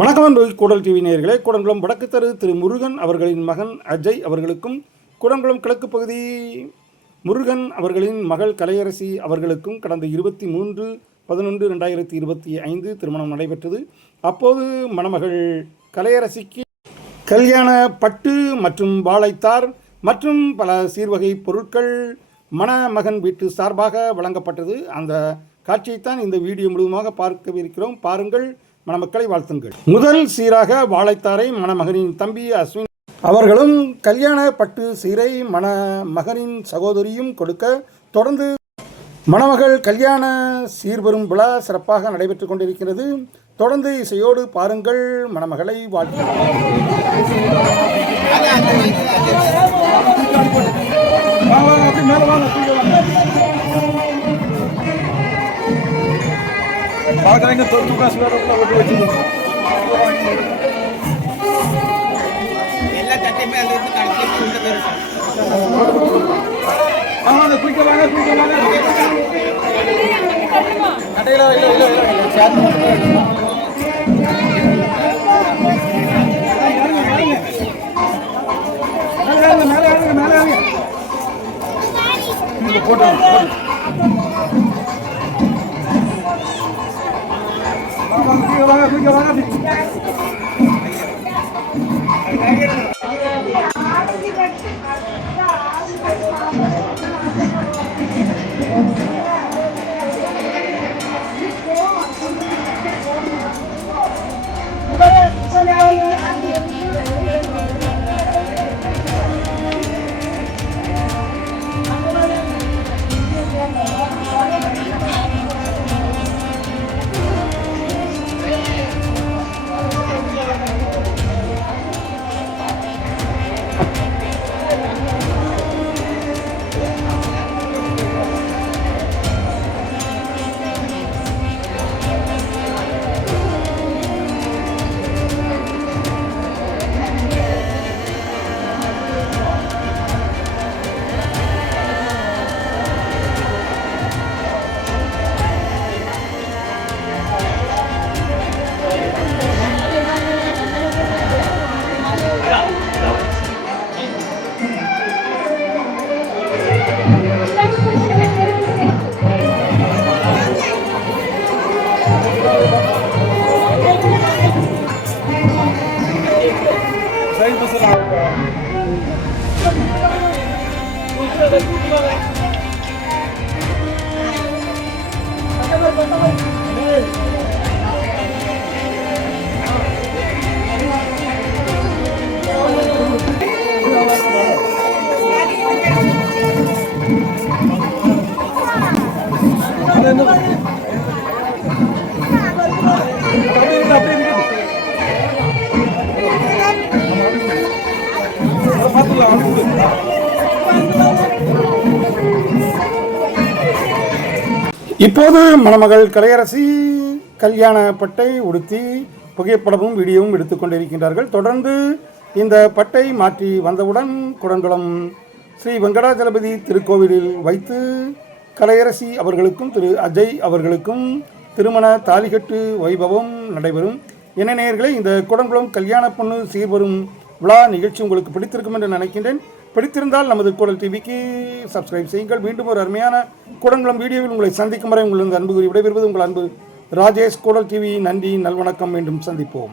வணக்கம் அன்பு கூடல் டிவி நேயர்களே. கூடங்குளம் வடக்கு தெரு திரு முருகன் அவர்களின் மகன் அஜய் அவர்களுக்கும், கூடங்குளம் கிழக்கு பகுதி முருகன் அவர்களின் மகள் கலையரசி அவர்களுக்கும் கடந்த 23/11/2025 திருமணம் நடைபெற்றது. அப்போது மணமகள் கலையரசிக்கு கல்யாண பட்டு மற்றும் வாழைத்தார் மற்றும் பல சீர்வகை பொருட்கள் மணமகன் வீட்டு சார்பாக வழங்கப்பட்டது. அந்த காட்சியைத்தான் இந்த வீடியோ முழுவதுமாக பார்க்கவிருக்கிறோம். பாருங்கள், மணமக்களை வாழ்த்துங்கள். முதல் சீராக வாழைத்தாரை மணமகனின் தம்பி அஸ்வின் அவர்களும், கல்யாண பட்டு சீரை மணமகனின் சகோதரியும் கொடுக்க, தொடர்ந்து மணமகள் கல்யாண சீர்வரும் விழா சிறப்பாக நடைபெற்று கொண்டிருக்கிறது. தொடர்ந்து இசையோடு பாருங்கள், மணமகளை வாழ்த்துங்கள். பாக்குறீங்க தொட்டுக்காசு வேற ஒட்டி வச்சிருக்கோம். எல்லா தட்டையுமே அதுல இருந்து கடைசி உள்ள தருவோம். ஆமா, குயிக்க வாங்க கடையில இல்ல சாட் மேல போட்டோ இப்போது மணமகள் கலையரசி கல்யாண பட்டை உடுத்தி புகைப்படமும் வீடியோவும் எடுத்துக்கொண்டிருக்கின்றார்கள். தொடர்ந்து இந்த பட்டை மாற்றி வந்தவுடன் கூடங்குளம் ஸ்ரீ வெங்கடாஜலபதி திருக்கோவிலில் வைத்து கலையரசி அவர்களுக்கும் திரு அஜய் அவர்களுக்கும் திருமண தாலிகட்டு வைபவம் நடைபெறும். என்ன நேயர்களே, இந்த கூடங்குளம் கல்யாண பொண்ணு சீர்வரும் விழா நிகழ்ச்சி உங்களுக்கு பிடித்திருக்கும் என்று நினைக்கின்றேன். பிடித்திருந்தால் நமது கூடல் டிவிக்கு சப்ஸ்கிரைப் செய்யுங்கள். மீண்டும் ஒரு அருமையான கூடங்குளம் வீடியோவில் உங்களை சந்திக்கும் வரை உங்களது அன்பு கூறி விடைபெறுவது உங்கள் அன்பு ராஜேஷ். கூடல் டிவி. நன்றி, நல்வணக்கம். மீண்டும் சந்திப்போம்.